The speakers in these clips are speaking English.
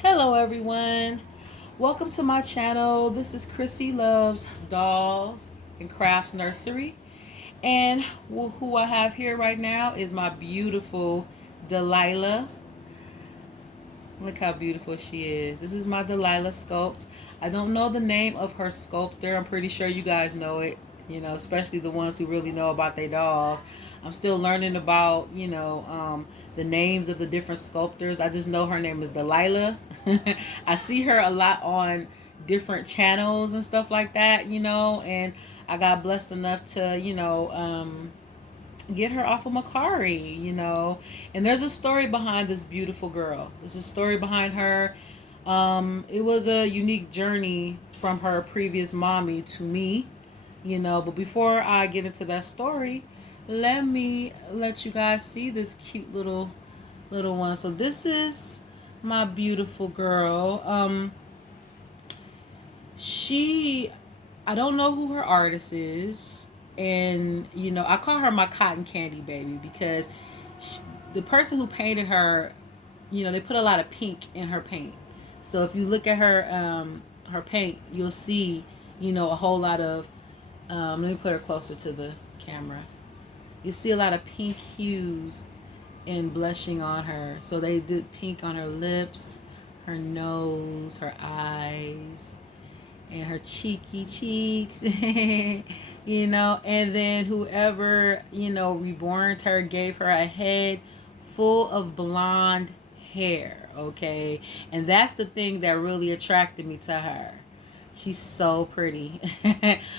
Hello everyone. Welcome to my channel. This is Chrissy Loves Dolls and Crafts Nursery. And who I have here right now is my beautiful Delilah. Look how beautiful she is. This is my Delilah sculpt. I don't know the name of her sculptor. I'm pretty sure you guys know it, especially the ones who really know about their dolls. I'm still learning about, the names of the different sculptors. I just know her name is Delilah. I see her a lot on different channels and stuff like that, and I got blessed enough to, get her off of Macari. And there's a story behind this beautiful girl. There's a story behind her. It was a unique journey from her previous mommy to me. But before I get into that story, let me let you guys see this cute little one. So this is my beautiful girl. She I don't know who her artist is, and I call her my cotton candy baby because she, the person who painted her, they put a lot of pink in her paint. So if you look at her paint, you'll see a whole lot of let me put her closer to the camera. You see a lot of pink hues and blushing on her. So they did pink on her lips, her nose, her eyes, and her cheeky cheeks. And then whoever reborn her gave her a head full of blonde hair. Okay, and that's the thing that really attracted me to her. She's so pretty.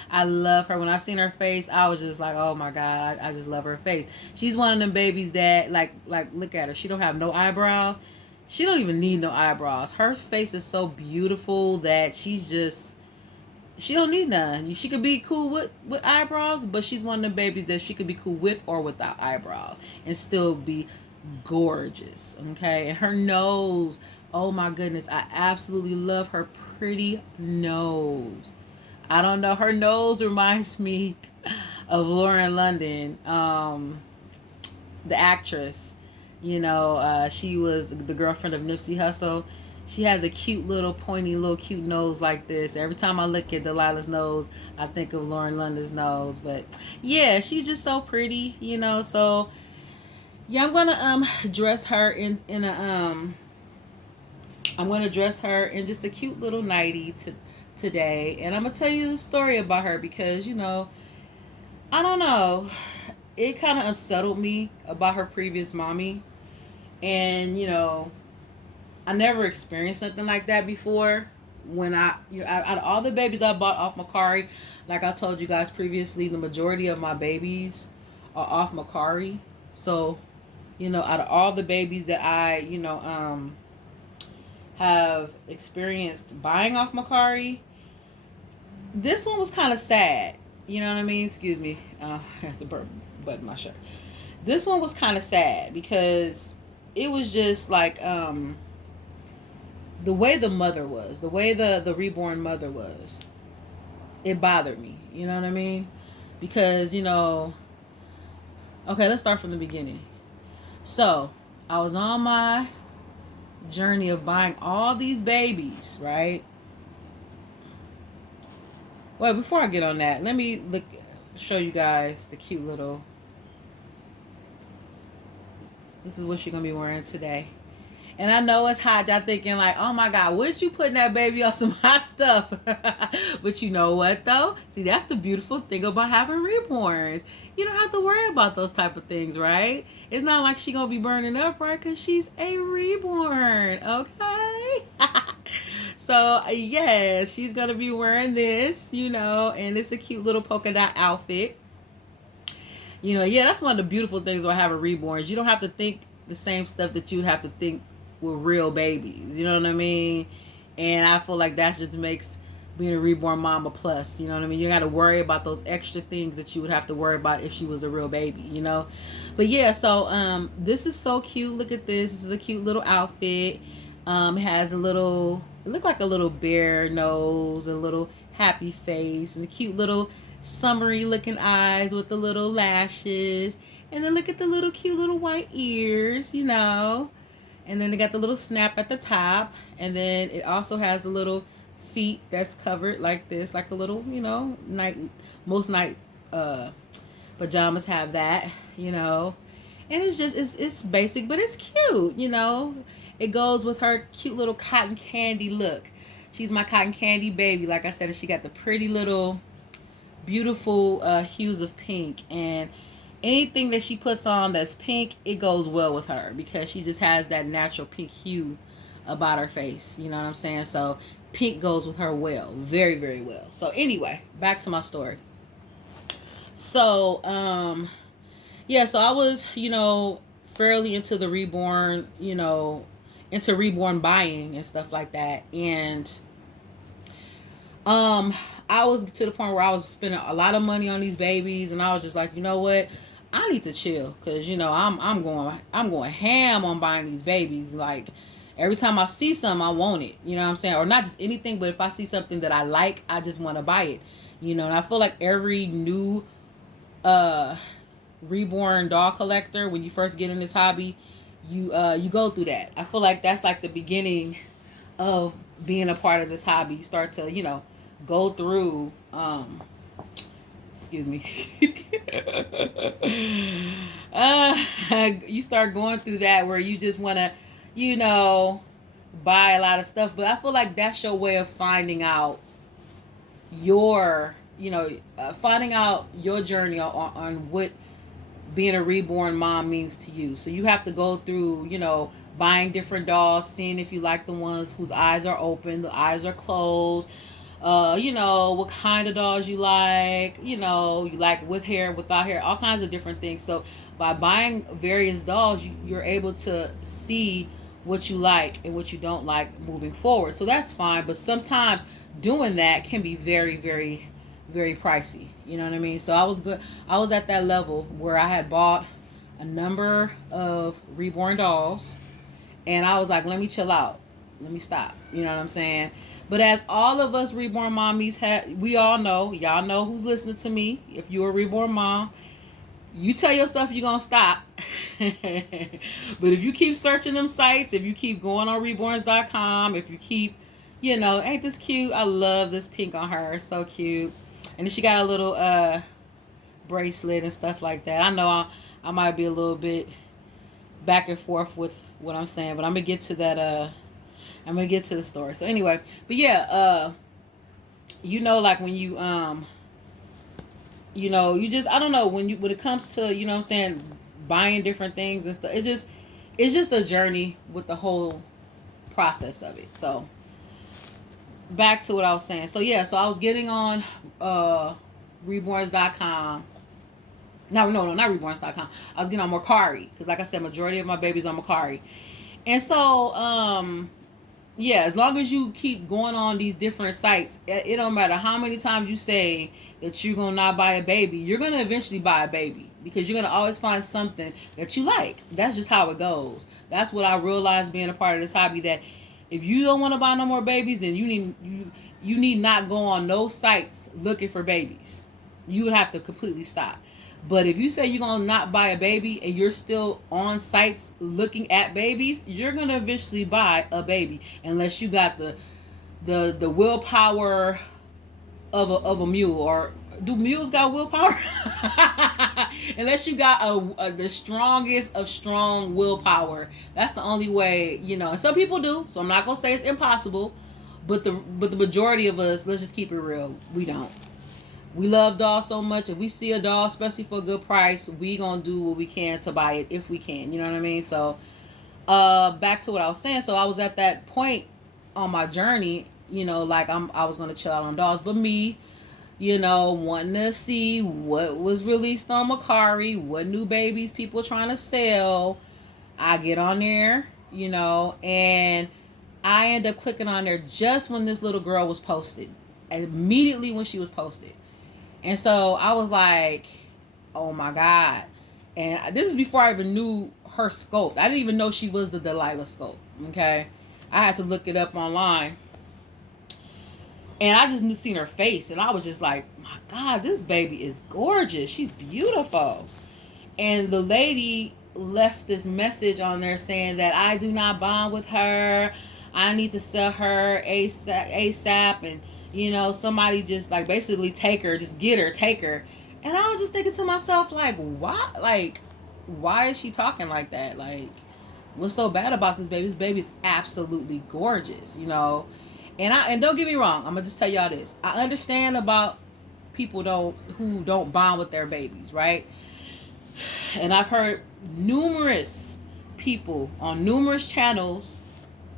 I love her. When I seen her face, I was just like, oh my god, I just love her face. She's one of them babies that like look at her. She don't have no eyebrows. She don't even need no eyebrows. Her face is so beautiful that she don't need none. She could be cool with eyebrows, but she's one of the babies that she could be cool with or without eyebrows and still be gorgeous. Okay, and her nose. Oh my goodness, I absolutely love her pretty nose. I don't know. Her nose reminds me of Lauren London, the actress. She was the girlfriend of Nipsey Hussle. She has a cute little pointy little cute nose like this. Every time I look at Delilah's nose, I think of Lauren London's nose. But yeah, she's just so pretty. So yeah, I'm gonna dress her in a I'm gonna dress her in just a cute little nightie today, and I'm gonna tell you the story about her because I don't know, it kind of unsettled me about her previous mommy, and I never experienced something like that before. When out of all the babies I bought off Macari, like I told you guys previously, the majority of my babies are off Macari. So, out of all the babies that I, have experienced buying off Macari, this one was kind of sad. You know what I mean? Excuse me. I have to button my shirt. This one was kind of sad because it was just like the way the mother was, the way the reborn mother was. It bothered me. You know what I mean? Because okay, let's start from the beginning. So I was on my journey of buying all these babies, right? Well, before I get on that, let me show you guys the cute little. This is what she's gonna be wearing today. And I know it's hot. Y'all thinking like, oh my God, would you putting that baby on some hot stuff? But you know what though? See, that's the beautiful thing about having reborns. You don't have to worry about those type of things, right? It's not like she gonna be burning up, right? Because she's a reborn, okay? So yes, she's gonna be wearing this, and it's a cute little polka dot outfit. Yeah, that's one of the beautiful things about having reborns. You don't have to think the same stuff that you have to think with real babies. You know what I mean? And I feel like that just makes being a reborn mom a plus. You know what I mean? You got to worry about those extra things that you would have to worry about if she was a real baby. But yeah, so this is so cute. Look at this. This is a cute little outfit. It has it looked like a little bear nose, a little happy face, and a cute little summery looking eyes with the little lashes. And then look at the little cute little white ears. And then they got the little snap at the top, and then it also has a little feet that's covered like this, like a little, night. Most night uh, pajamas have that, and it's basic, but it's cute. It goes with her cute little cotton candy look. She's my cotton candy baby, like I said, and she got the pretty little beautiful hues of pink, and anything that she puts on that's pink, it goes well with her because she just has that natural pink hue about her face. You know what I'm saying? So pink goes with her well, very, very well. So anyway, back to my story. So yeah, so I was, fairly into the reborn, into reborn buying and stuff like that. And um I was to the point where I was spending a lot of money on these babies, and I was just like, you know what? I need to chill because I'm going ham on buying these babies. Like every time I see something, I want it. You know what I'm saying? Or not just anything, but if I see something that I like, I just want to buy it. And I feel like every new uh reborn doll collector, when you first get in this hobby, you go through that. I feel like that's like the beginning of being a part of this hobby. You start to go through excuse me uh you start going through that where you just want to you know buy a lot of stuff, but I feel like that's your way of your finding out your journey on what being a reborn mom means to you. So you have to go through, buying different dolls, seeing if you like the ones whose eyes are open, the eyes are closed, what kind of dolls you like, you like with hair, without hair, all kinds of different things. So by buying various dolls, you're able to see what you like and what you don't like moving forward. So that's fine. But sometimes doing that can be very, very, very pricey. You know what I mean? So I was good. I was at that level where I had bought a number of reborn dolls, and I was like, let me chill out. Let me stop. You know what I'm saying? But as all of us reborn mommies we all know, y'all know who's listening to me. If you're a reborn mom, you tell yourself you're gonna stop. But if you keep searching them sites, if you keep going on reborns.com, if you keep, ain't this cute? I love this pink on her. It's so cute. And then she got a little bracelet and stuff like that. I know I might be a little bit back and forth with what I'm saying, but I'm gonna get to that. I'm gonna get to the story. So anyway, but yeah, like when you just, I don't know, when it comes to, what I'm saying, buying different things and stuff, it's just a journey with the whole process of it. So back to what I was saying. So yeah, so I was getting on reborns.com. No, not reborns.com. I was getting on Mercari because, like I said, majority of my babies on Mercari. And so yeah, as long as you keep going on these different sites, it don't matter how many times you say that you're gonna not buy a baby, you're gonna eventually buy a baby because you're gonna always find something that you like. That's just how it goes. That's what I realized being a part of this hobby, that if you don't want to buy no more babies, then you need not go on those sites looking for babies. You would have to completely stop. But if you say you're gonna not buy a baby and you're still on sites looking at babies, you're gonna eventually buy a baby, unless you got the willpower of a mule. Or do mules got willpower? Unless you got the strongest of strong willpower, that's the only way. And some people do. So I'm not gonna say it's impossible, but the majority of us, let's just keep it real, we don't. We love dolls so much. If we see a doll, especially for a good price, we gonna do what we can to buy it if we can. You know what I mean? So, back to what I was saying. So I was at that point on my journey. Like I was gonna chill out on dolls, but me, wanting to see what was released on Mercari, what new babies people trying to sell. I get on there, and I end up clicking on there just when this little girl was posted. Immediately when she was posted. And so I was like, oh my God. And this is before I even knew her sculpt. I didn't even know she was the Delilah sculpt. Okay. I had to look it up online. And I just seen her face. And I was just like, my God, this baby is gorgeous. She's beautiful. And the lady left this message on there saying that I do not bond with her. I need to sell her ASAP, and somebody just like basically take her, just get her, take her. And I was just thinking to myself, like, why? Like, why is she talking like that? Like, what's so bad about this baby? This baby is absolutely gorgeous. And don't get me wrong, I'm gonna just tell y'all this. I understand about people who don't bond with their babies, right? And I've heard numerous people on numerous channels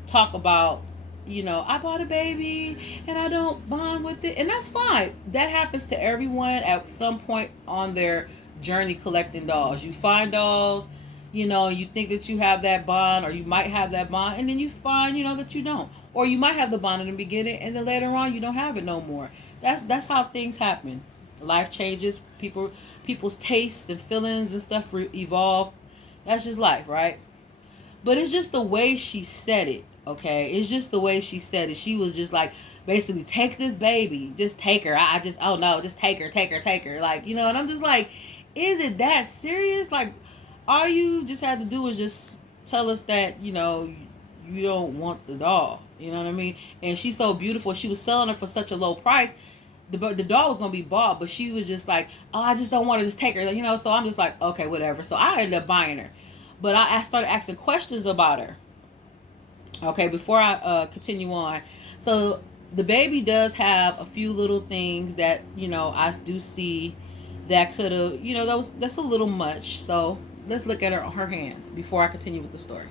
talk about, I bought a baby and I don't bond with it. And that's fine. That happens to everyone at some point on their journey collecting dolls. You find dolls, you think that you have that bond, or you might have that bond, and then you find, that you don't. Or you might have the bond in the beginning and then later on you don't have it no more. That's how things happen. Life changes. People's tastes and feelings and stuff evolve. That's just life, right? But it's just the way she said it, okay? It's just the way she said it. She was just like, basically, take this baby. Just take her. I just, oh no, just take her, take her, take her. Like, and I'm just like, is it that serious? Like, all you just had to do is just tell us that, you don't want the doll. You know what I mean? And she's so beautiful. She was selling her for such a low price. The doll was going to be bought, but she was just like, oh, I just don't want to just take her. So I'm just like, okay, whatever. So I ended up buying her. But I started asking questions about her. Okay, before I continue on. So the baby does have a few little things that, I do see that could have, that's a little much. So let's look at her hands before I continue with the story.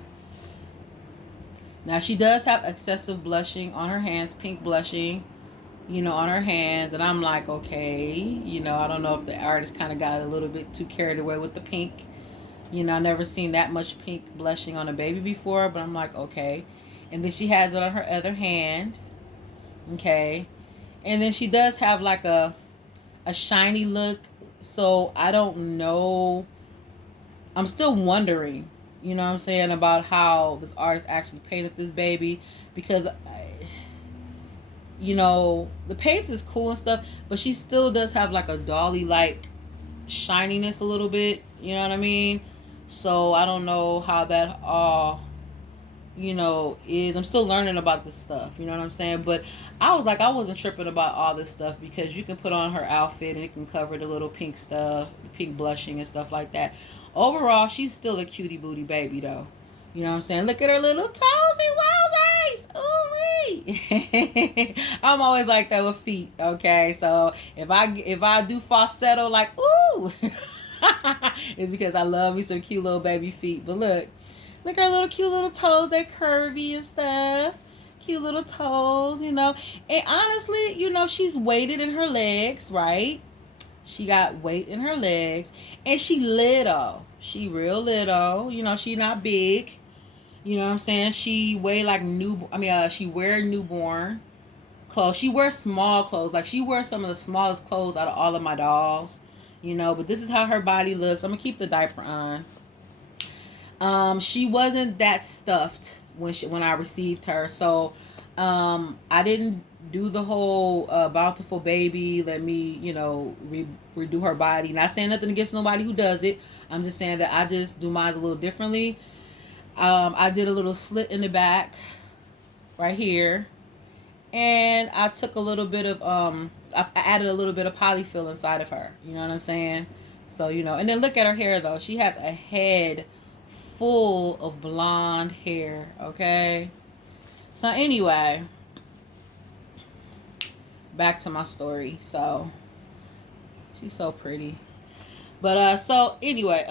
Now, she does have excessive blushing on her hands, pink blushing, on her hands. And I'm like, okay, I don't know if the artist kind of got a little bit too carried away with the pink. I never seen that much pink blushing on a baby before, but I'm like, okay. And then she has it on her other hand. Okay. And then she does have like a shiny look. So I don't know. I'm still wondering, what I'm saying, about how this artist actually painted this baby. Because, the paints is cool and stuff, but she still does have like a dolly-like shininess a little bit. You know what I mean? So I don't know how that all, is. I'm still learning about this stuff. You know what I'm saying? But I was like, I wasn't tripping about all this stuff because you can put on her outfit and it can cover the little pink stuff, the pink blushing and stuff like that. Overall, she's still a cutie booty baby though. You know what I'm saying? Look at her little toesy wowsies. Ooh-wee. I'm always like that with feet. Okay, so if I do falsetto like ooh. It's because I love me some cute little baby feet. But look at her little cute little toes. They curvy and stuff. Cute little toes, And honestly, she's weighted in her legs, right? She got weight in her legs. And she little. She real little. She not big. You know what I'm saying? She weigh like she wear newborn clothes. She wears small clothes. Like, she wears some of the smallest clothes out of all of my dolls. But this is how her body looks. I'm going to keep the diaper on. She wasn't that stuffed when I received her. So, I didn't do the whole bountiful baby. Let me, redo her body. Not saying nothing against nobody who does it. I'm just saying that I just do mine a little differently. I did a little slit in the back right here. And I took a little bit of, I added a little bit of polyfill inside of her. You know what I'm saying? So, and then look at her hair though. She has a head full of blonde hair. Okay. So anyway, back to my story. So, she's so pretty. But, so anyway,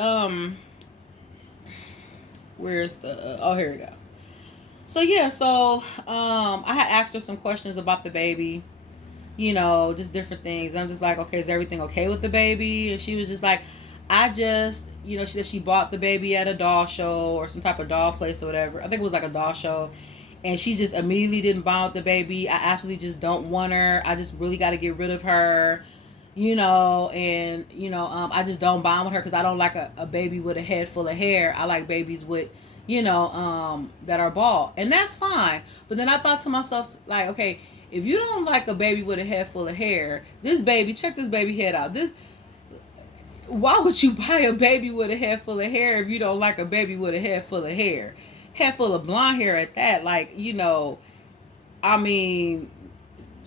where's the, oh, here we go. So yeah, I had asked her some questions about the baby, just different things. I'm just like, okay, is everything okay with the baby? And she was just like, she said she bought the baby at a doll show or some type of doll place or whatever. I think it was like a doll show. And she just immediately didn't bond with the baby. I absolutely just don't want her. I just really got to get rid of her, I just don't bond with her because I don't like a baby with a head full of hair. I like babies with, that are bald. And that's fine. But then I thought to myself, like, okay, if you don't like a baby with a head full of hair, check this baby head out. Why would you buy a baby with a head full of hair if you don't like a baby with a head full of hair? Head full of blonde hair at that. Like, I mean,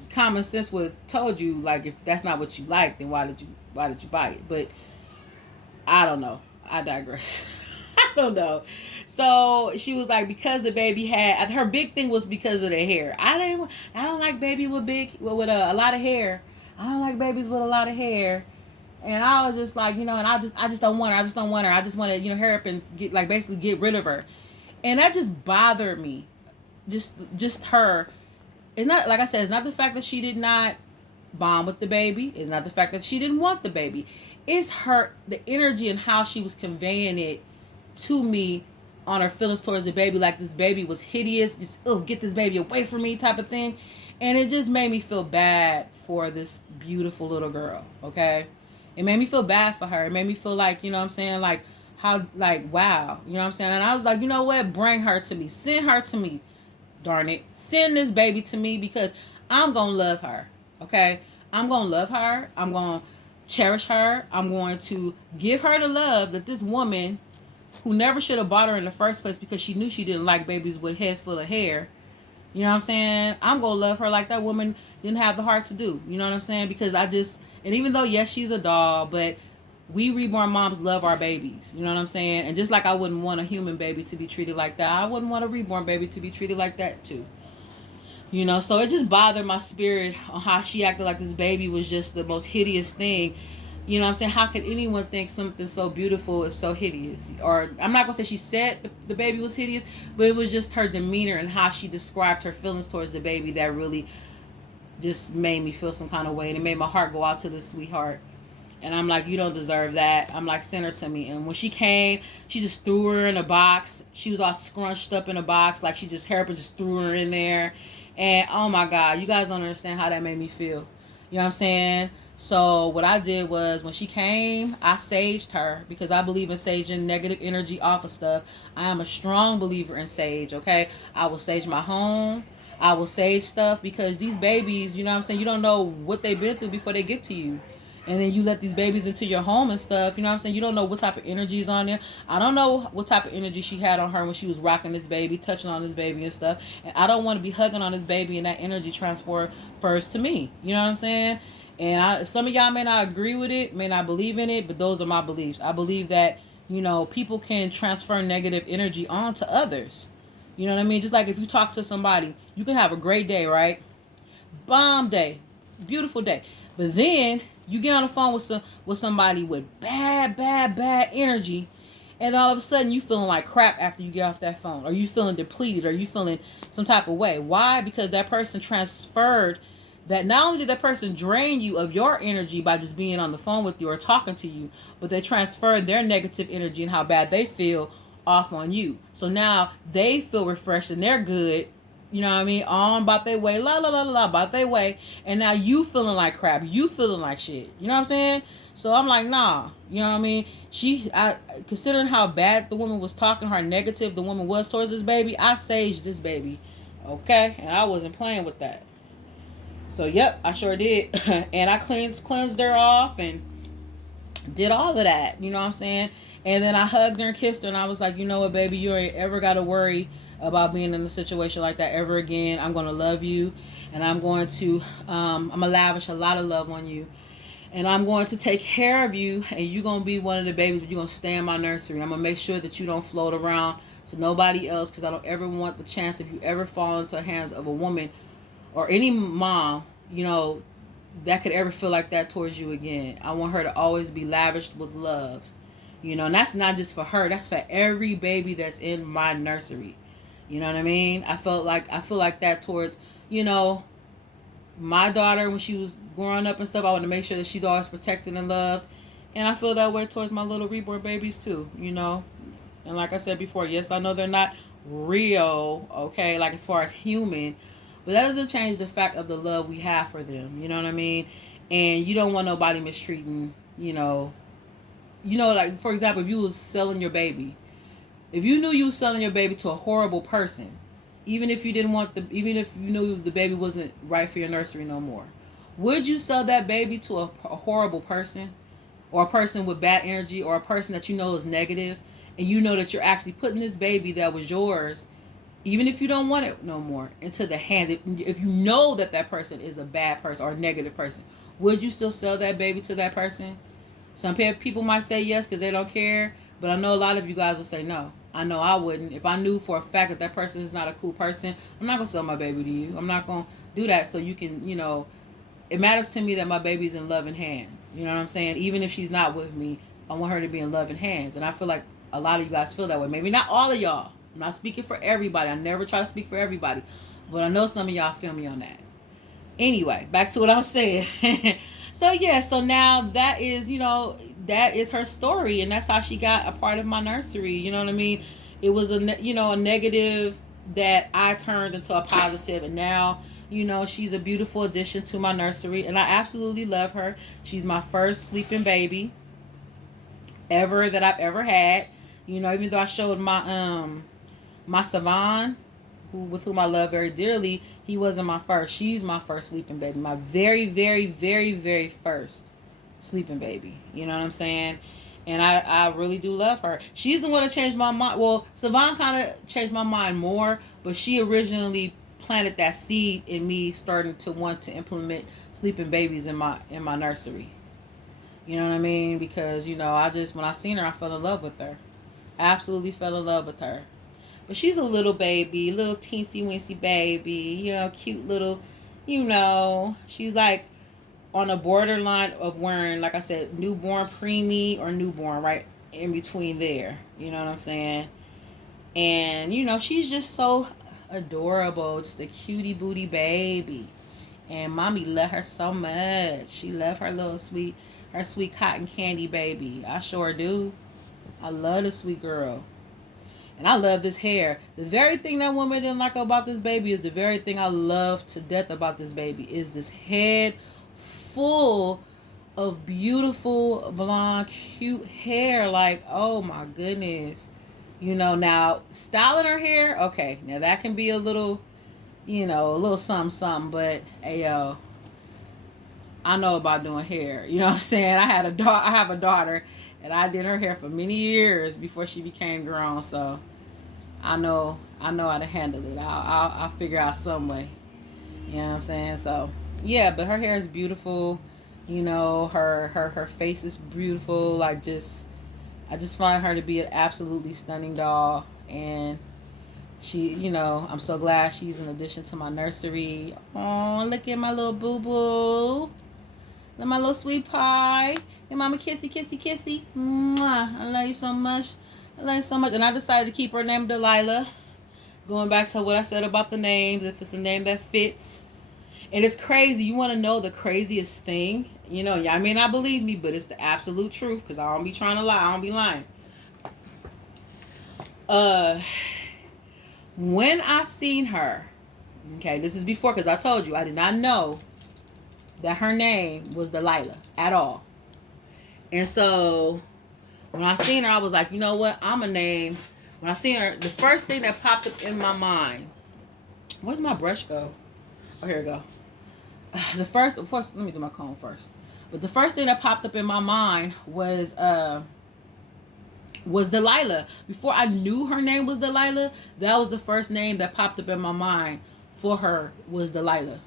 common sense would have told you, like, if that's not what you like, then why did you buy it? But I don't know. I digress. I don't know. So she was like, because the baby had her big thing was because of the hair. I don't like baby with with a lot of hair. I don't like babies with a lot of hair. And I was just like, and I just don't want her. I just don't want her. I just want to, hurry up and get, like, basically get rid of her. And that just bothered me. Just her. It's not, like I said, it's not the fact that she did not bond with the baby. It's not the fact that she didn't want the baby. It's the energy and how she was conveying it to me on her feelings towards the baby. Like, this baby was hideous. Just, oh, get this baby away from me type of thing. And it just made me feel bad for this beautiful little girl. Okay. It made me feel bad for her. It made me feel like, what I'm saying? Like, how, like, wow. You know what I'm saying? And I was like, you know what? Bring her to me. Send her to me. Darn it. Send this baby to me, because I'm going to love her. Okay? I'm going to love her. I'm going to cherish her. I'm going to give her the love that this woman, who never should have bought her in the first place because she knew she didn't like babies with heads full of hair. You know what I'm saying? I'm going to love her like that woman didn't have the heart to do. You know what I'm saying? Because and even though, yes, she's a doll, but we reborn moms love our babies. You know what I'm saying? And just like I wouldn't want a human baby to be treated like that, I wouldn't want a reborn baby to be treated like that too. So it just bothered my spirit on how she acted like this baby was just the most hideous thing. You know what I'm saying? How could anyone think something so beautiful is so hideous? Or, I'm not going to say she said the baby was hideous, but it was just her demeanor and how she described her feelings towards the baby that really just made me feel some kind of way. And it made my heart go out to this sweetheart. And I'm like, you don't deserve that. I'm like, send her to me. And when she came, she just threw her in a box. She was all scrunched up in a box. Like, she just hairpin just threw her in there. And oh my God, you guys don't understand how that made me feel. You know what I'm saying? So what I did was, when she came, I saged her, because I believe in saging negative energy off of stuff. I am a strong believer in sage, okay? I will sage my home. I will sage stuff, because these babies, you know what I'm saying, you don't know what they've been through before they get to you. And then you let these babies into your home and stuff, you know what I'm saying? You don't know what type of energy is on there. I don't know what type of energy she had on her when she was rocking this baby, touching on this baby and stuff. And I don't want to be hugging on this baby and that energy transfer first to me. You know what I'm saying? And some of y'all may not agree with it, may not believe in it, but those are my beliefs. I believe that, people can transfer negative energy onto others. You know what I mean? Just like if you talk to somebody, you can have a great day, right? Bomb day. Beautiful day. But then you get on the phone with somebody with bad energy, and all of a sudden you feeling like crap after you get off that phone, or you feeling depleted, or you feeling some type of way. Why? Because that person transferred that. Not only did that person drain you of your energy by just being on the phone with you or talking to you, but they transferred their negative energy and how bad they feel off on you. So now they feel refreshed and they're good, you know what I mean, on about their way, la la la la, about their way, and now you feeling like crap, you feeling like shit, you know what I'm saying? So I'm like, nah, you know what I mean? Considering how bad the woman was talking, how negative the woman was towards this baby, I saged this baby, okay? And I wasn't playing with that. So yep, I sure did. And I cleansed her off and did all of that, you know what I'm saying? And then I hugged her and kissed her, and I was like, you know what, baby, you ain't ever got to worry about being in a situation like that ever again. I'm going to love you, and I'm going to lavish a lot of love on you, and I'm going to take care of you, and you're going to be one of the babies. You're going to stay in my nursery. I'm going to make sure that you don't float around to nobody else, because I don't ever want the chance, if you ever fall into the hands of a woman or any mom, that could ever feel like that towards you again. I want her to always be lavished with love. And that's not just for her. That's for every baby that's in my nursery. You know what I mean? I feel like that towards, my daughter when she was growing up and stuff. I want to make sure that she's always protected and loved. And I feel that way towards my little reborn babies too, And like I said before, yes, I know they're not real, okay, like as far as human, but that doesn't change the fact of the love we have for them. You know what I mean? And you don't want nobody mistreating, like, for example, if you was selling your baby, if you knew you was selling your baby to a horrible person, even if you knew the baby wasn't right for your nursery no more, would you sell that baby to a horrible person? or a person with bad energy, or a person that you know is negative, and you know that you're actually putting this baby that was yours, even if you don't want it no more, into the hands, if you know that that person is a bad person or a negative person, would you still sell that baby to that person? Some people might say yes because they don't care, but I know a lot of you guys will say no. I know I wouldn't. If I knew for a fact that that person is not a cool person, I'm not going to sell my baby to you. I'm not going to do that so you can, it matters to me that my baby's in loving hands. You know what I'm saying? Even if she's not with me, I want her to be in loving hands. And I feel like a lot of you guys feel that way. Maybe not all of y'all. I'm not speaking for everybody. I never try to speak for everybody. But I know some of y'all feel me on that. Anyway, back to what I was saying. So yeah, so now that is, that is her story, and that's how she got a part of my nursery. You know what I mean? It was a negative that I turned into a positive, and now, she's a beautiful addition to my nursery, and I absolutely love her. She's my first sleeping baby ever that I've ever had. Even though I showed my Savan, with whom I love very dearly, he wasn't my first. She's my first sleeping baby. My very, very, very, very first sleeping baby. You know what I'm saying? And I really do love her. She's the one that changed my mind. Well, Savan kind of changed my mind more, but she originally planted that seed in me starting to want to implement sleeping babies in my nursery. You know what I mean? Because, when I seen her, I fell in love with her. Absolutely fell in love with her. But she's a little baby, little teensy weensy baby, cute little, she's like on a borderline of wearing, like I said, newborn preemie or newborn, right in between there. You know what I'm saying? And, she's just so adorable, just a cutie booty baby. And mommy loved her so much. She loved her sweet cotton candy baby. I sure do. I love the sweet girl. And I love this hair. The very thing that woman didn't like about this baby is the very thing I love to death about this baby is this head full of beautiful blonde cute hair. Like, oh my goodness. Now styling her hair, okay, now that can be a little, a little something, but hey yo, I know about doing hair. You know what I'm saying? I have a daughter, and I did her hair for many years before she became grown. So I know how to handle it. I'll figure out some way. You know what I'm saying? So yeah, but her hair is beautiful. Her face is beautiful. I just find her to be an absolutely stunning doll, and she, I'm so glad she's an addition to my nursery. Oh, look at my little boo boo. And my little sweet pie. And mama kissy, kissy, kissy. Mwah. I love you so much. I love you so much. And I decided to keep her name Delilah. Going back to what I said about the names. If it's a name that fits. And it's crazy. You want to know the craziest thing? Y'all may not believe me, but it's the absolute truth. Because I don't be trying to lie. I don't be lying. When I seen her. Okay, this is before. Because I told you I did not know that her name was Delilah at all. And so when I seen her, I was like, you know what? I'm a name. When I seen her, the first thing that popped up in my mind, where's my brush go? Oh, here we go. First, let me do my comb first. But the first thing that popped up in my mind was Delilah. Before I knew her name was Delilah, that was the first name that popped up in my mind for her was Delilah.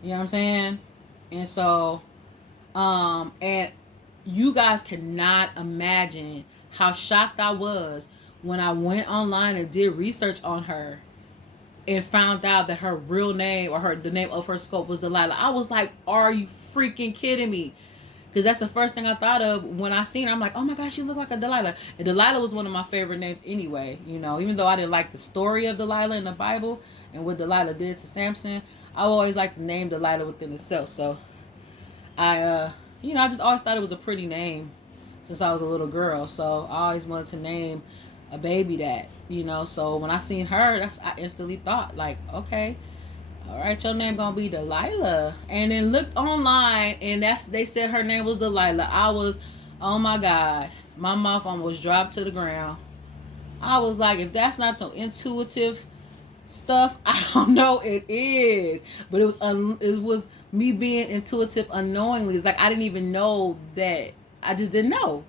You know what I'm saying? And so, and you guys cannot imagine how shocked I was when I went online and did research on her and found out that her real name or the name of her scope was Delilah. I was like, are you freaking kidding me? Because that's the first thing I thought of when I seen her. I'm like, oh my gosh, she looked like a Delilah. And Delilah was one of my favorite names anyway. Even though I didn't like the story of Delilah in the Bible and what Delilah did to Samson, I always liked the name Delilah within itself. So I just always thought it was a pretty name since I was a little girl. So I always wanted to name a baby that, So when I seen her, I instantly thought like, okay, all right, your name gonna be Delilah. And then looked online, and they said her name was Delilah. I was, oh my God, my mouth almost dropped to the ground. I was like, if that's not the intuitive stuff. I don't know. It is, but it was me being intuitive unknowingly. It's like I didn't even know that. I just didn't know.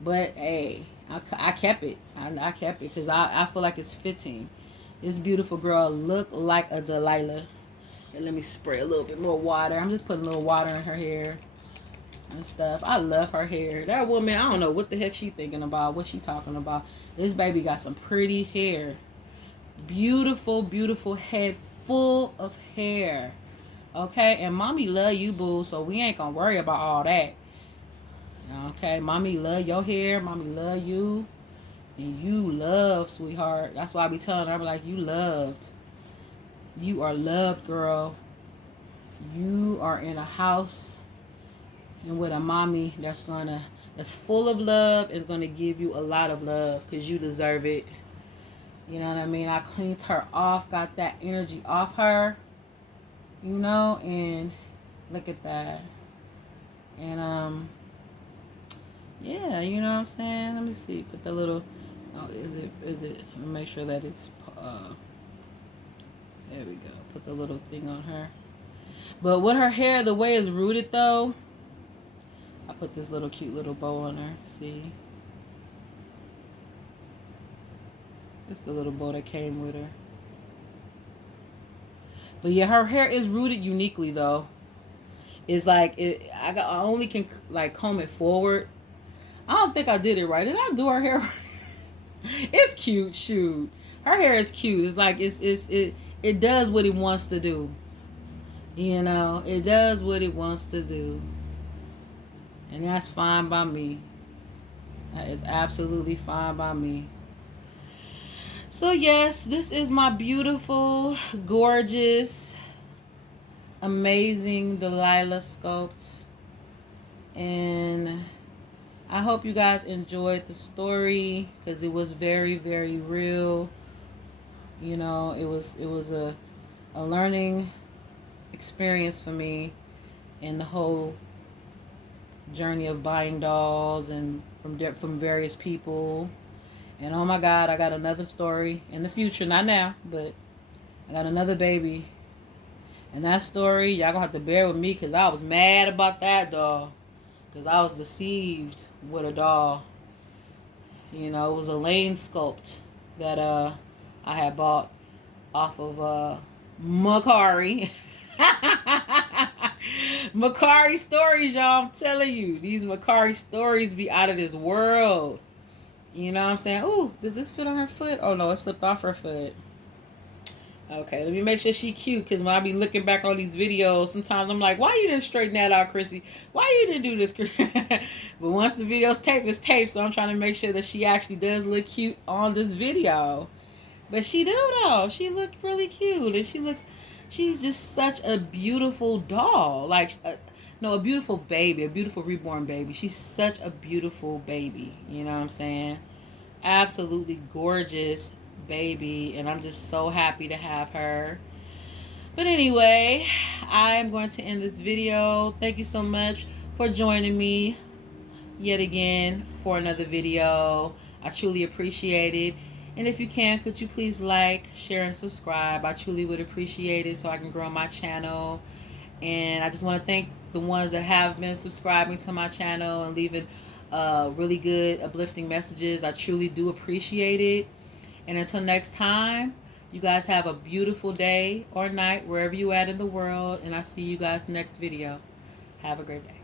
But hey, I kept it. I kept it because I feel like it's fitting. This beautiful girl look like a Delilah. And let me spray a little bit more water. I'm just putting a little water in her hair and stuff. I love her hair. That woman, I don't know what the heck she thinking about. What she talking about. This baby got some pretty hair. Beautiful, beautiful head full of hair. Okay, and mommy love you, boo. So we ain't gonna worry about all that. Okay, mommy love your hair. Mommy love you. And you love, sweetheart. That's why I be telling her, I'm like, you loved. You are loved, girl. You are in a house and with a mommy that's full of love, is gonna give you a lot of love because you deserve it. You know what I mean? I cleaned her off, got that energy off her, and look at that. And yeah, you know what I'm saying? Let me see. Put the little is it let me make sure that it's there we go. Put the little thing on her. But with her hair, the way it's rooted though, I put this little cute little bow on her. See? It's the little bow that came with her. But yeah, her hair is rooted uniquely though. It's like I only can like comb it forward. I don't think I did it right. Did I do her hair right? It's cute, shoot. Her hair is cute. It's like it does what it wants to do. It does what it wants to do. And that's fine by me. That is absolutely fine by me. So yes, this is my beautiful, gorgeous, amazing Delilah sculpt. And I hope you guys enjoyed the story because it was very, very real. It was a learning experience for me in the whole journey of buying dolls and from various people. And oh my God, I got another story in the future, not now, but I got another baby. And that story, y'all gonna have to bear with me because I was mad about that doll. Because I was deceived with a doll. It was a Lane sculpt that I had bought off of Macari. Macari stories, y'all. I'm telling you. These Macari stories be out of this world. You know what I'm saying? Ooh, does this fit on her foot? Oh no, it slipped off her foot. Okay, let me make sure she cute, because when I be looking back on these videos, sometimes I'm like, why you didn't straighten that out, Chrissy? Why you didn't do this? But once the video's taped, it's taped, so I'm trying to make sure that she actually does look cute on this video. But she do, though. She looked really cute, and she's just such a beautiful doll. Like, no, a beautiful baby, a beautiful reborn baby. She's such a beautiful baby, you know what I'm saying? Absolutely gorgeous baby, and I'm just so happy to have her. But anyway, I'm going to end this video. Thank you so much for joining me yet again for another video. I truly appreciate it. And if you can, could you please like, share, and subscribe? I truly would appreciate it so I can grow my channel. And I just want to thank the ones that have been subscribing to my channel and leaving really good, uplifting messages. I truly do appreciate it. And until next time, you guys have a beautiful day or night wherever you at in the world. And I'll see you guys next video. Have a great day.